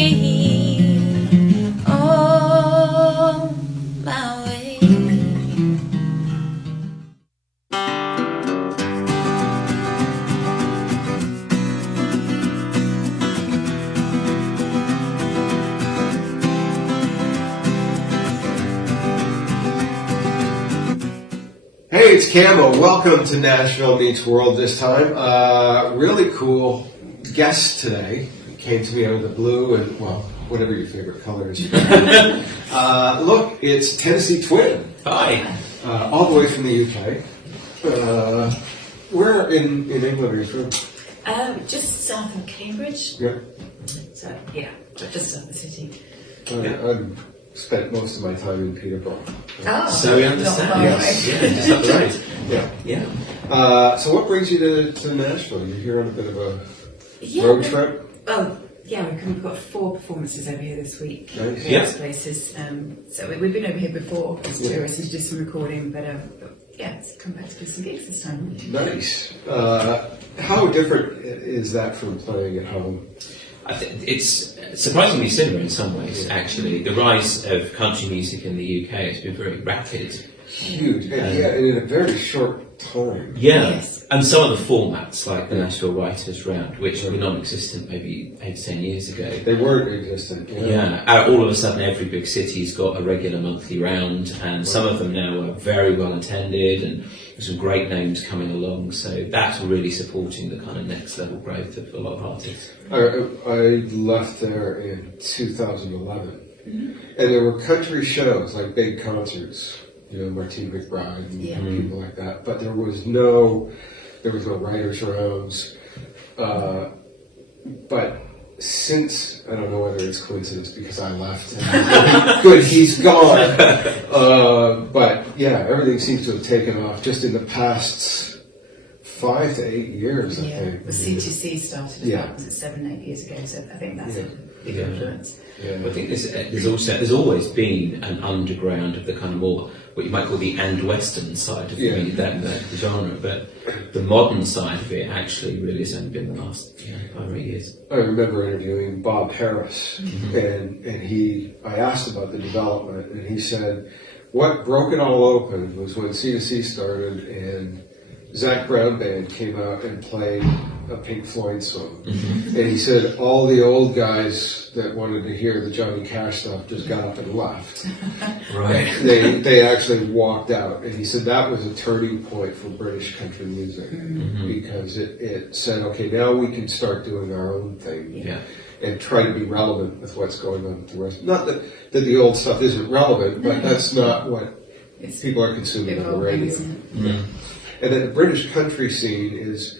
on my way. Hey, it's Camo. Welcome to Nashville Meets World this time. Really cool guest today. Came to me out of the blue and, well, whatever your favorite color is. Look, it's Tennessee Twin. Hi. All the way from the UK. Where in England are you from? Just south of Cambridge. Yeah. So, yeah, just south of the city. I've spent most of my time in Peterborough. Oh, So we understand. Yes. Yeah, just up the road. Yeah. Yeah. So what brings you to Nashville? You're here on a bit of a Yeah, road trip? Oh, yeah, we've got 4 performances over here this week. Nice. Various places. So we've been over here before as tourists to do some recording, but yeah, it's come back to do some gigs this time. Nice. How different is that from playing at home? I think it's surprisingly similar in some ways, actually. The rise of country music in the UK has been very rapid. Huge. And in a very short time. Yeah. Yes. And some of the formats, like the Nashville Writers' Round, which were non-existent maybe 8 to 10 years ago. They weren't existent. Yeah. All of a sudden, every big city's got a regular monthly round, and some of them now are very well attended, and there's some great names coming along. So that's really supporting the kind of next level growth of a lot of artists. I left there in 2011, and there were country shows, like big concerts, Martina McBride and people like that. But there was no writers' rounds. But since, I don't know whether it's coincidence because I left, good, he's gone. But yeah, everything seems to have taken off just in the past 5 to 8 years, I think. The C2C started about 7, 8 years ago, so I think that's a big influence. Yeah. I think there's always been an underground of the kind of more what you might call the and western side of that genre, but the modern side of it actually really has only been the last 5 or 8 years. I remember interviewing Bob Harris, and I asked about the development, and he said what broke it all open was when C2C started and Zach Brown Band came out and played a Pink Floyd song. And he said all the old guys that wanted to hear the Johnny Cash stuff just got up and left. Right. They actually walked out. And he said that was a turning point for British country music because it said, okay, now we can start doing our own thing and try to be relevant with what's going on with the rest. Not that the old stuff isn't relevant, but that's not what people are consuming on the radio. And then the British country scene is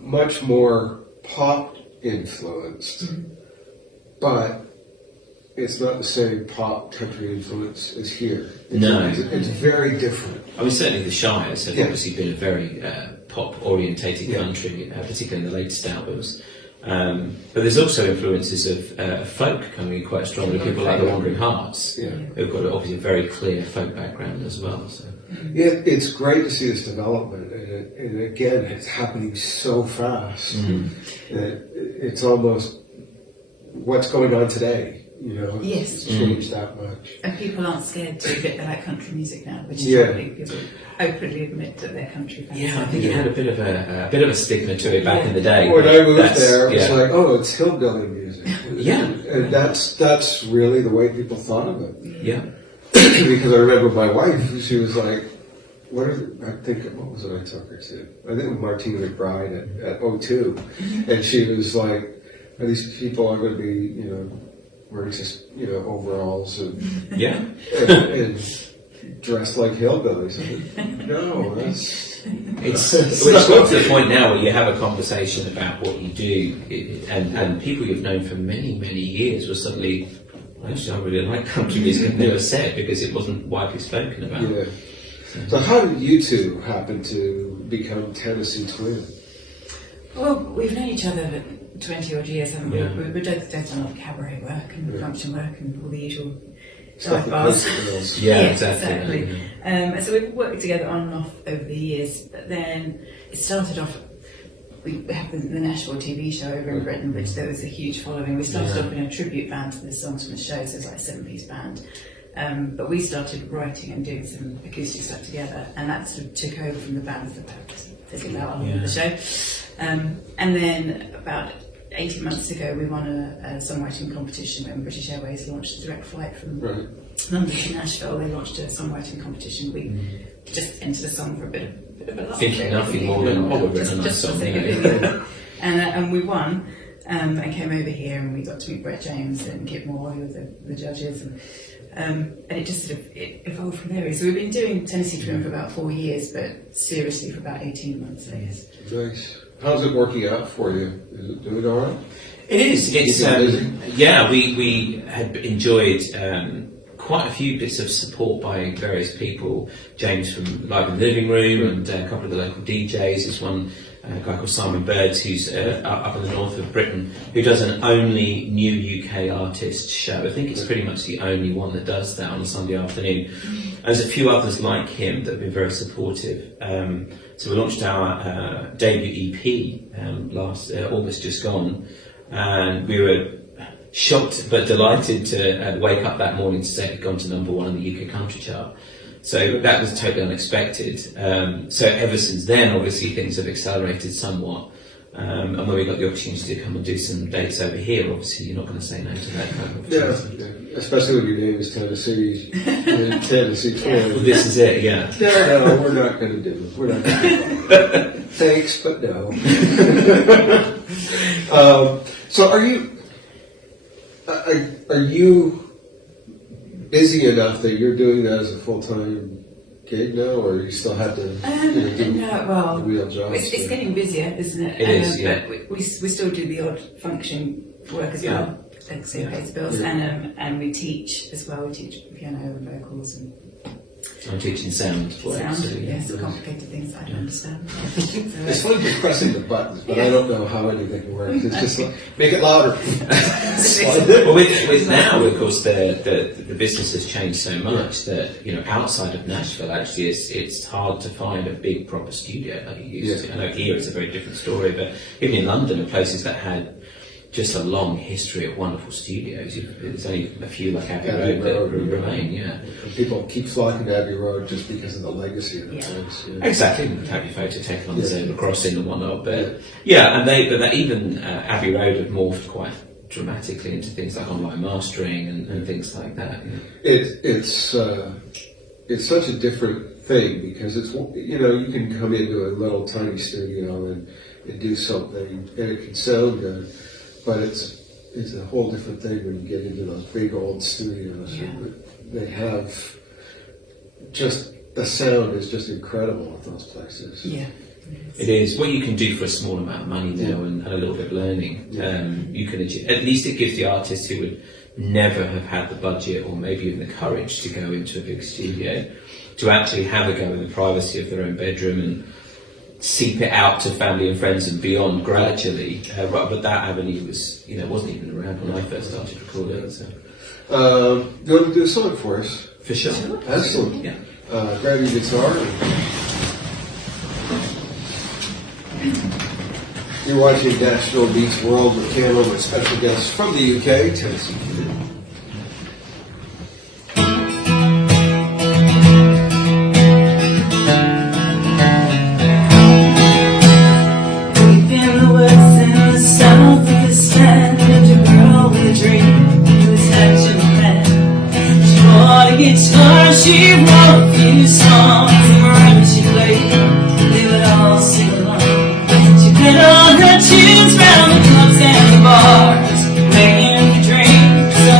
much more pop influenced, but it's not the same pop country influence as here. It's very different. I mean, certainly the Shires have obviously been a very pop orientated country, particularly in the latest albums. But there's also influences of folk coming in quite strongly. People like the Wandering Hearts, who've got obviously a very clear folk background as well. So. Yeah, it's great to see this development, and again, it's happening so fast. It's almost what's going on today. It's changed that much. And people aren't scared to admit they like country music now, which is probably people openly admit that they're country fans. Yeah, I think it had a bit of a stigma to it back in the day. When I moved there, it was like, oh, it's hillbilly music. And that's really the way people thought of it. Yeah. Because I remember my wife, she was like, what was it I took her to? I think it was Martina McBride at O2. And she was like, are these people are going to be, wearing just, overalls and dressed like hillbillies? No, it's got to the point now where you have a conversation about what you do, and people you've known for many, many years will suddenly, actually, I really like country music, and never said because it wasn't widely spoken about. Yeah. So how did you two happen to become Tennessee Twin? Well, we've known each other for 20 odd years, haven't we? We've done a lot of cabaret work and function work and all the usual dive bars. Exactly. So we've worked together on and off over the years, but then it started off we have the Nashville TV show over in Britain, which there was a huge following. We started off in a tribute band to the songs from the show, so it was like a 7-piece band. But we started writing and doing some acoustic stuff together, and that sort of took over from the band for the show. And then about 18 months ago, we won a songwriting competition when British Airways launched a direct flight from London to Nashville. They launched a songwriting competition. We just entered a song for a bit of a laugh. Thinking nothing more than probably a nice song. And we won. And came over here, and we got to meet Brett James and Kit Moore, who were the judges, and it just sort of evolved from there. So we've been doing Tennessee Trim for about 4 years, but seriously for about 18 months, I guess. Nice. How's it working out for you? Is it doing all right? It is. It's we had enjoyed quite a few bits of support by various people. James from Live in the Living Room and a couple of the local DJs. There's one guy called Simon Birds who's up in the north of Britain, who does an only new UK artist show. I think it's pretty much the only one that does that on a Sunday afternoon. And there's a few others like him that have been very supportive. So we launched our debut EP last August just gone, and we were shocked but delighted to wake up that morning to say it had gone to #1 in the UK country chart. So that was totally unexpected. So ever since then, obviously, things have accelerated somewhat. And when we got the opportunity to come and do some dates over here, obviously, you're not going to say no to that kind of opportunity. Yeah, especially when your name is Tennessee, Tennessee Tour. Well, this is it, yeah. No, we're not going to do it. We're not going to do it. Thanks, but no. So are you busy enough that you're doing that as a full-time gig now, or you still have to do the real job? It's getting busier, isn't it? It is, yeah. But we still do the odd function work as well, so it pays the bills, and we teach as well. We teach piano and vocals and I'm teaching sound. Yes, complicated things I don't understand. It's fun just pressing the buttons, but I don't know how anything works. It's just like, make it louder. Well, with now, of course, the business has changed so much that, outside of Nashville, actually, it's hard to find a big proper studio like you used to. I know here it's a very different story, but even in London, are places that had just a long history of wonderful studios. There's only a few like Abbey Road that remain, And people keep flocking to Abbey Road just because of the legacy of the place. Yeah. Exactly, have your photo taken on the zebra crossing and whatnot. But even Abbey Road have morphed quite dramatically into things like online mastering and things like that. It's such a different thing because it's you can come into a little tiny studio and do something and it can sound good. But it's a whole different thing when you get into those big old studios. Yeah. They have just the sound is just incredible at those places. Yeah, it is. What you can do for a small amount of money now and a little bit of learning, you can achieve. At least it gives the artists who would never have had the budget or maybe even the courage to go into a big studio to actually have a go in the privacy of their own bedroom and seep it out to family and friends and beyond gradually. But that avenue was, wasn't even around when I first started recording. So. You want to do a song for us? For sure. Excellent. Yeah. Grab your guitar. You're watching Nashville Beats World with Camo with special guests from the UK, Tennessee. She wrote a few songs, and wherever she played, they would all sing along. She played all her tunes round the clubs and the bars, making a dream. So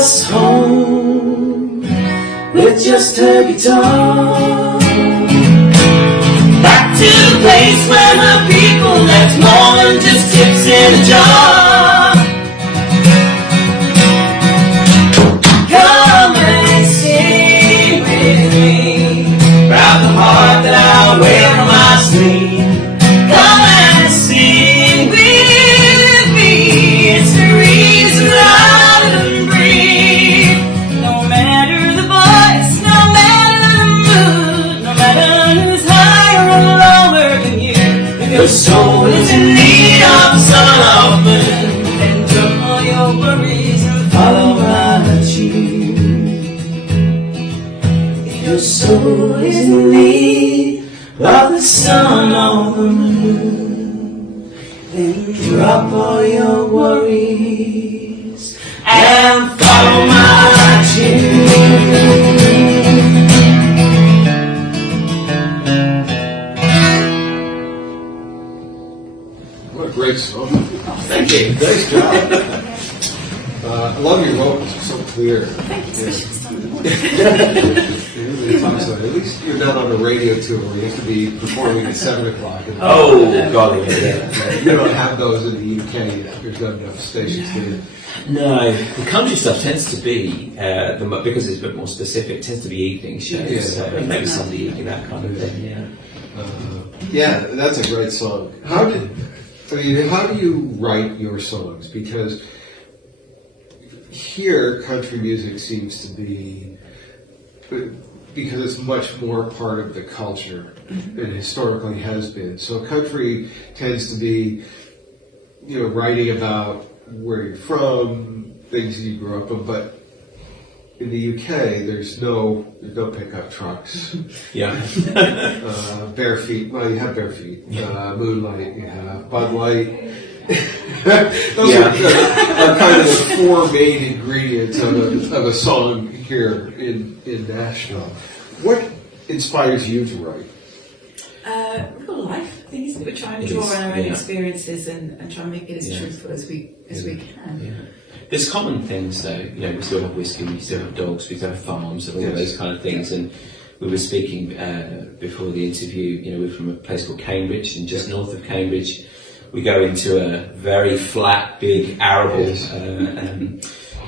us home with just her guitar. Back to the place where the people left more than just tips in a jar. Come and sing with me, proud the heart that I wear on my sleeve. Come and sing with me, it's the reason I live and breathe. No matter the voice, no matter the mood, no matter who's higher or lower than you, if your soul is in need of the sun of moon, then drop all your worries and follow my tune. If your soul is in need of the sun or the moon, then drop all your worries and follow my tune. What a great song. Thank you. Nice job. I love your vocals, they're so clear. Thank you, especially this time of the morning. At least you're not on a radio tour where you have to be performing at 7 o'clock. Oh, golly, yeah. You don't have those in the UK yet. There's not enough stations here. No, the country stuff tends to be, because it's a bit more specific, it tends to be evening shows, Yeah. so maybe Sunday evening, that kind of thing, yeah. Yeah, that's a great song. How do you write your songs? Because here, country music seems to be, because it's much more part of the culture, and historically has been. So country tends to be, writing about where you're from, things you grew up in, but in the UK, there's no pickup trucks. Yeah. Bare feet. Well, you have bare feet. Moonlight. You have Bud Light. Those are kind of the four main ingredients of a song here in Nashville. What inspires you to write? Real life things that we try and draw on our own experiences and try and make it as truthful as we can. Yeah. There's common things though, we still have whiskey, we still have dogs, we still have farms and all those kind of things. And we were speaking before the interview, we're from a place called Cambridge, and just north of Cambridge we go into a very flat, big arable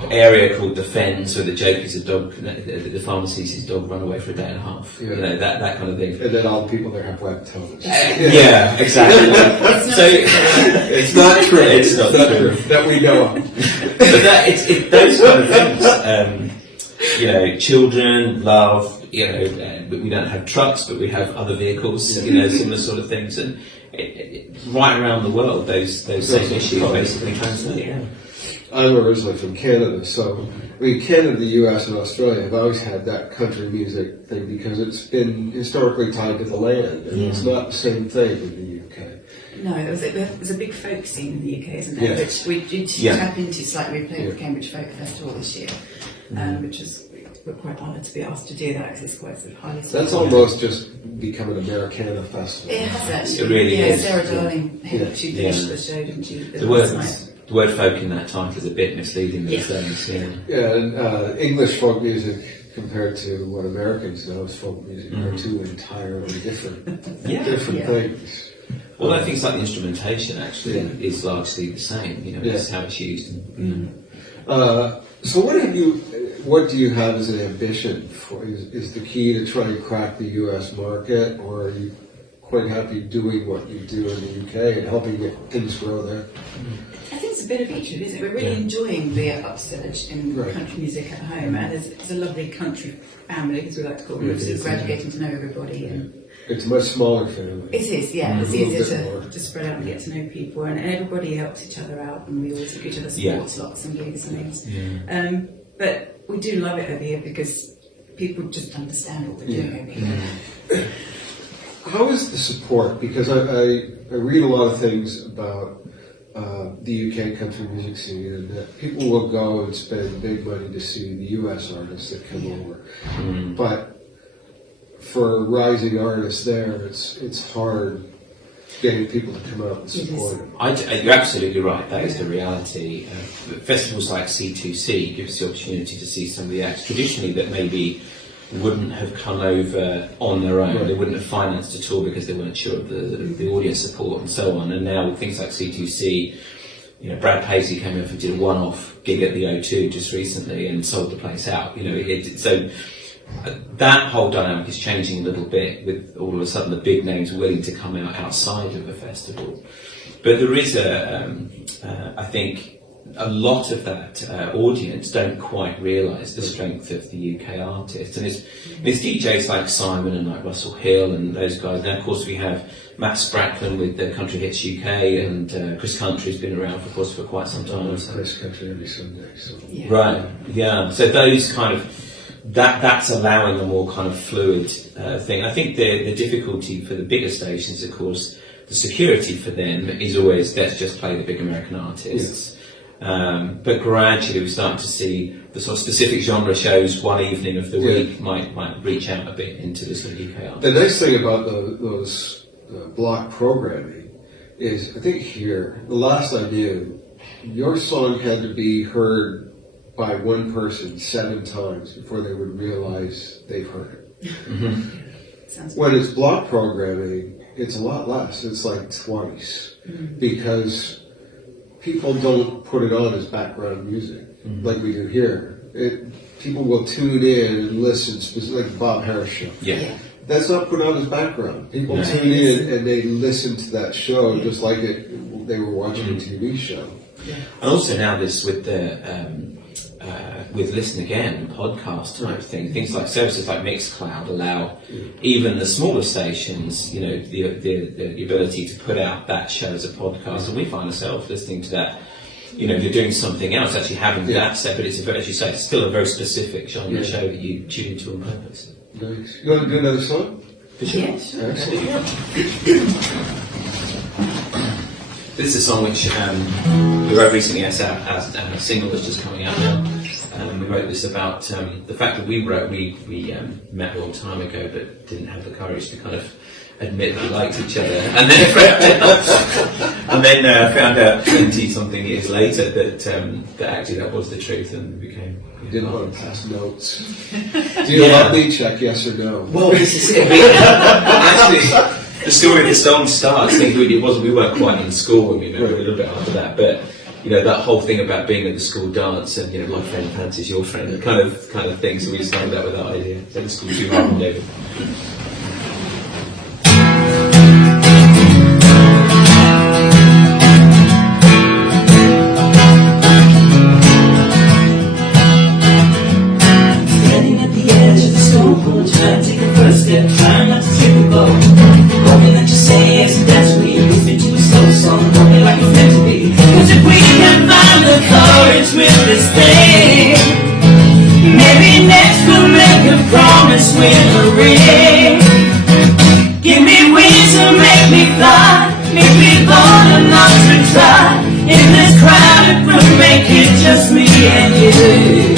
area called the Fens, where the joke is the farmer sees his dog run away for a day and a half. Yeah. That kind of thing. And then all the people there have webbed toes. Yeah, exactly. It's not true. It's not true. That we know of. But it's those kind of things. Children, love. We don't have trucks, but we have other vehicles. Similar sort of things, and right around the world, those same issues basically translate. Yeah. I'm originally from Canada, so Canada, the US, and Australia have always had that country music thing because it's been historically tied to the land, and it's not the same thing in the UK. No, there's a big folk scene in the UK, isn't there? Yeah. Which we did tap into slightly. We played at the Cambridge Folk Festival this year, which was we're quite honoured to be asked to do that because it's quite sort of highly. That's almost just become an Americana festival. It has actually. It really is. Sarah Darling, she finished the show, didn't she? The word folk in that title is a bit misleading these days. Yeah, and English folk music compared to what Americans know as folk music are two entirely different things. Although things like the instrumentation actually is largely the same, just how it's used. So what do you have as an ambition for? Is the key to try and crack the US market, or are you quite happy doing what you do in the UK and helping get things grow there? I think it's a bit of each of it, isn't it? We're really enjoying the upsurge in country music at home, and it's a lovely country family, as we like to call it. We're sort of graduating to know everybody. And it's a much smaller family. it is, yeah. It's easier to spread out and get to know people, and everybody helps each other out, and we always give each other supports, lots and gigs and things. Yeah. But we do love it over here because people just understand what we're doing over here. How is the support? Because I read a lot of things about the UK country music scene, and that people will go and spend big money to see the US artists that come over. But for rising artists there, it's hard getting people to come out and support it. You're absolutely right. That is the reality. Festivals like C2C give us the opportunity to see some of the acts traditionally that maybe wouldn't have come over on their own. Right. They wouldn't have financed at all because they weren't sure of the audience support and so on. And now with things like C2C, you know, Brad Paisley came over and did a one-off gig at the O2 just recently and sold the place out. You know, so that whole dynamic is changing a little bit with all of a sudden the big names willing to come out outside of a festival. But there is I think a lot of that audience don't quite realise the strength of the UK artists. And it's DJs like Simon and like Russell Hill and those guys. Now, of course, we have Matt Spracklen with the Country Hits UK, and Chris Country's been around, of course, for quite some time. Chris Country every Sunday. So. Yeah. Right, yeah. So those kind of, that's allowing a more kind of fluid thing. I think the difficulty for the bigger stations, of course, the security for them is always, let's just play the big American artists. Yeah. But gradually we start to see the sort of specific genre shows one evening of the week might reach out a bit into the sort of UK art. The nice thing about those block programming is, I think here, the last I knew, your song had to be heard by one person 7 times before they would realize they've heard it. Sounds when it's block programming, it's a lot less. It's like twice. Because people don't put it on as background music like we do here. People will tune in and listen, like the Bob Harris show. Yeah. That's not put on as background. People tune in and they listen to that show just like they were watching a TV show. Yeah. And also now this with the with Listen Again podcast type thing, things like services like Mixcloud allow even the smaller stations, you know, the ability to put out that show as a podcast, and we find ourselves listening to that. You know, if you're doing something else, actually having that set, but it's as you say, it's still a very specific genre show that you tune into on purpose. Nice. You want to do another song? For sure. Yeah, sure. This is a song which we wrote recently as a single that's just coming out now. We wrote this about the fact that we met a long time ago but didn't have the courage to kind of admit we liked each other, and then found out 20-something years later that actually that was the truth, and we became. You didn't want to pass notes. Do you love me? Check yes or no. Well, this is it. Actually, the story of the song starts. I think we weren't quite in school when we met, a little bit after that, but. You know, that whole thing about being at the school dance and, you know, my friend fancies your friend, kind of thing. So we started that with that idea. So the school too hard on David. Standing at the edge of the school pool, trying to take a first step, trying not to trip and fall. Hoping that you say yes, that's me. Listen to a slow song, hoping like it's meant to be. Cause if we can find the courage with this thing, maybe next we'll make a promise with a ring. Give me wings to make me fly, make me bold enough to try. In this crowded room, make it just me and you.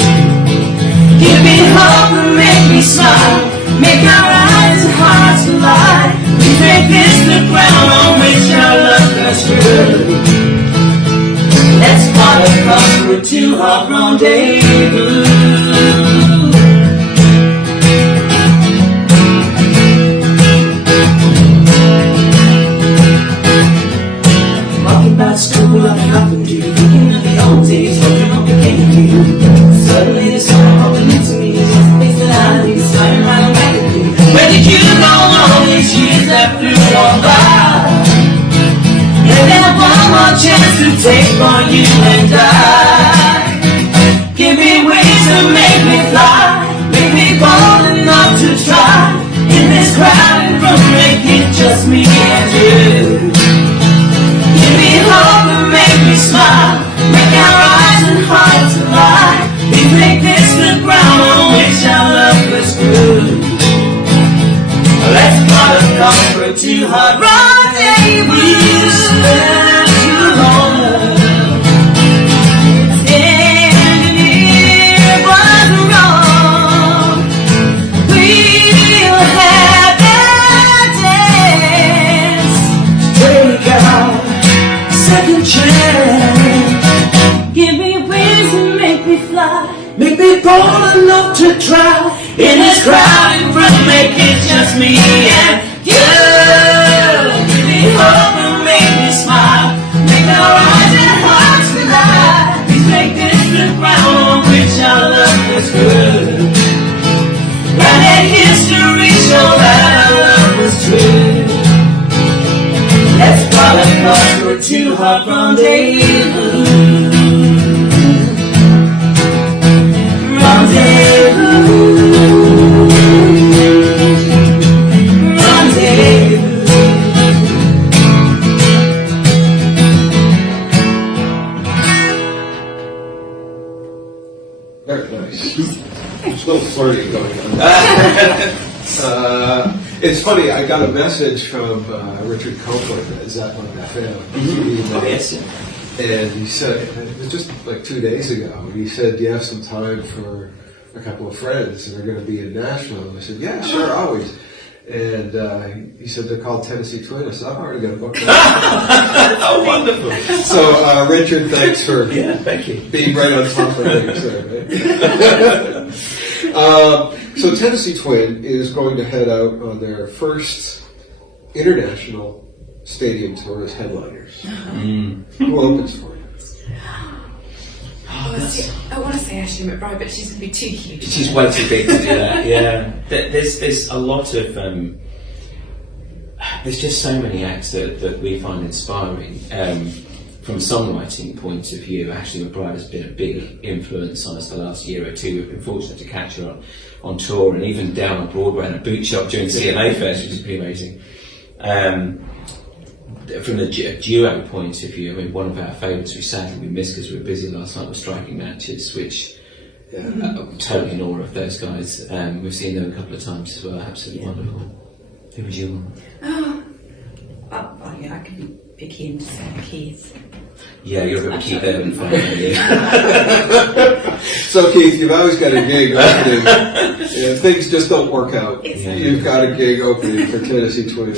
Give me hope and make me smile, make our eyes and hearts collide. We make this the ground on which our love has grew. Let's part a conquer to hard rendezvous. Walking by school, looking up and you, thinking of the old days, hoping what became of you. Suddenly the sun rolling into me, is the face that I need, smiling right back at me. Where did you go all these years that flew on by? And then one more chance to take on you and I. Give me wings to make me fly, make me bold enough to try. In this crowded room, make it just me and you. Give me hope and make me smile, make our eyes and hearts collide. We make this the ground on which our love was grew. Let's not have gone for too hard rendezvous. Make me bold enough to try. In this crowded room, make it just me and you. Give me hope and make me smile. Make our eyes and hearts collide. Please make this the ground on which our love was good. And that history show that our love was true. Let's call it cause we're too hard rendezvous. Very nice. There's a little flirting going on. It's funny, I got a message from Richard Copeland at Zeppelin FM. Oh, yes. And he said, it was just like 2 days ago, he said, do you have some time for a couple of friends and they're going to be in Nashville? And I said, yeah, sure, always. And he said, they're called Tennessee Twin. I said, I've already got a book. Oh, wonderful. So, Richard, thanks for thank you. being right on top of things there. Right? So Tennessee Twin is going to head out on their first international stadium tour as headliners. Who opens for you? I want to say Ashley McBride, but she's going to be too huge. She's way too big to do that. Yeah, there's a lot of there's just so many acts that we find inspiring. From a songwriting point of view, Ashley McBride has been a big influence on us the last year or two. We've been fortunate to catch her on tour and even down on Broadway in a boot shop during CMA Fest, which is pretty amazing. From the duo point of view, I mean, one of our favourites we sadly missed because we were busy last night was Striking Matches, which totally in awe of those guys. We've seen them a couple of times as well, absolutely wonderful. Who was your one? I can pick him to say Keith. Yeah, you're a bit of a Keith Urban fan, aren't you? So Keith, you've always got a gig opening. If things just don't work out, you've got a gig opening for Tennessee Twin.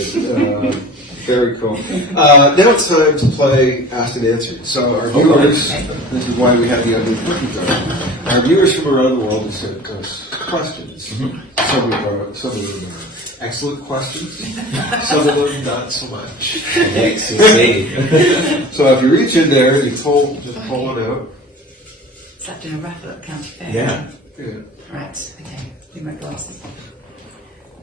Very cool. Now it's time to play Asked and Answered. So our viewers, this is why we have the ugly cookie jar. Our viewers from around the world have sent us questions. Some of them are excellent questions. Some of them not so much. Excellent. So if you reach in there and you just pull one out. Is that doing a raffle at County Fair? Yeah. Right, okay. Need my glasses.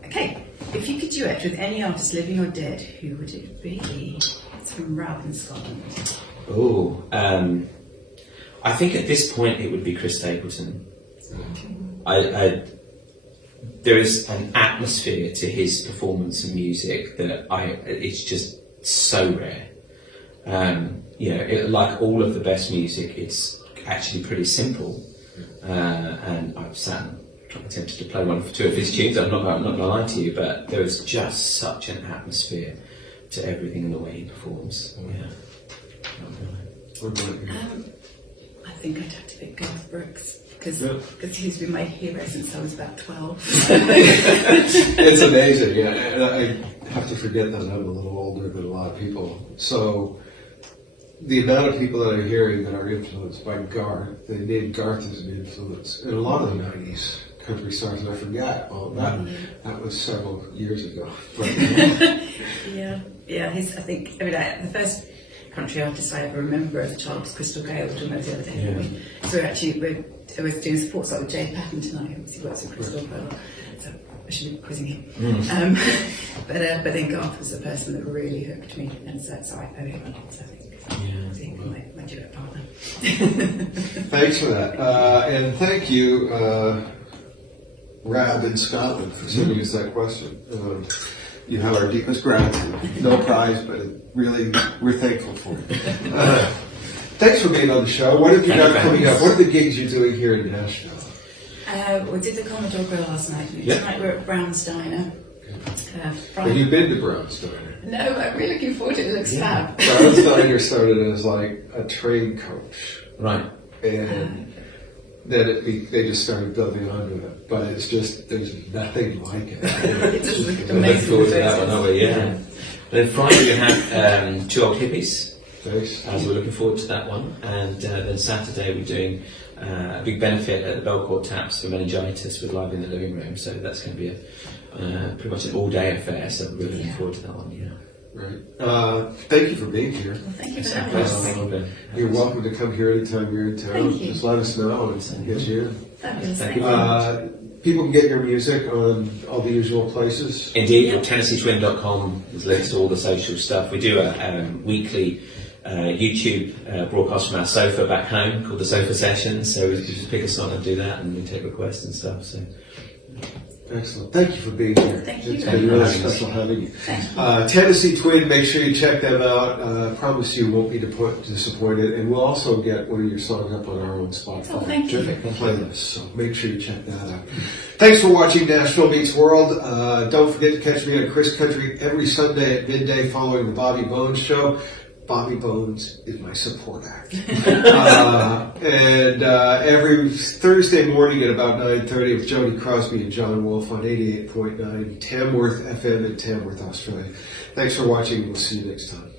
Okay. If you could duet with any artist, living or dead, who would it be? It's from Ralph in Scotland. Oh, I think at this point it would be Chris Stapleton. There is an atmosphere to his performance and music that it's just so rare. Like all of the best music, it's actually pretty simple. And I've attempted to play one or two of his tunes. I'm not going to lie to you, but there is just such an atmosphere to everything in the way he performs. I think I'd have to pick Garth Brooks because he's been my hero since I was about 12. It's amazing, yeah. And I have to forget that I'm a little older than a lot of people. So the amount of people that I'm hearing that are influenced by Garth, they named Garth as an influence. And a lot of the 90s country stars, and I forgot all that was several years ago. But, the first country artist I ever remember as a child was Crystal Gale, which I met the other day. So I was doing a support site with Jay Patton tonight, who obviously works with Crystal Gale. So I should be quizzing him. But then Garth was the person that really hooked me, and so I owe him a lot. So I think my duet partner. Thanks for that, and thank you, Rab in Scotland, for sending us that question. You have our deepest gratitude. No prize, but really, we're thankful for it. Thanks for being on the show. What have you got coming up? What are the gigs you're doing here in Nashville? We did the Commodore Grill last night. Tonight we're at Brown's Diner. Have you been to Brown's Diner? No, I'm really looking forward to it. It looks fab. Brown's Diner started as like a train coach. Right. And then they just started building onto it. But it's just, there's nothing like it. It's just We're looking forward to that one, aren't we? Yeah. Then Friday we have Two Old Hippies. Nice. So we're looking forward to that one. And then Saturday we're doing a big benefit at the Belcourt Taps for meningitis with Live in the Living Room. So that's going to be pretty much an all-day affair. So we're looking forward to that one. Yeah. Right. Thank you for being here. Well, thank you for Thank having us. You're welcome to come here anytime you're in town. Thank you. Just let us know and get you in. Fabulous. Thank Thank you. you. People can get your music on all the usual places. Indeed, TennesseeTwin.com is links to all the social stuff. We do a weekly YouTube broadcast from our sofa back home called the Sofa Sessions. So you just pick a song and do that, and we take requests and stuff. So. Excellent. Thank you for being here. Thank you. It's been really special having you. Tennessee Twin, make sure you check them out. I promise you won't be disappointed. And we'll also get one of your songs up on our own Spotify Oh, thank you. playlist. So make sure you check that out. Thanks for watching Nashville Meets World. Don't forget to catch me on Chris Country every Sunday at midday following the Bobby Bones Show. Bobby Bones is my support act. And every Thursday morning at about 9:30 with Jody Crosby and John Wolfe on 88.9 Tamworth FM in Tamworth, Australia. Thanks for watching. We'll see you next time.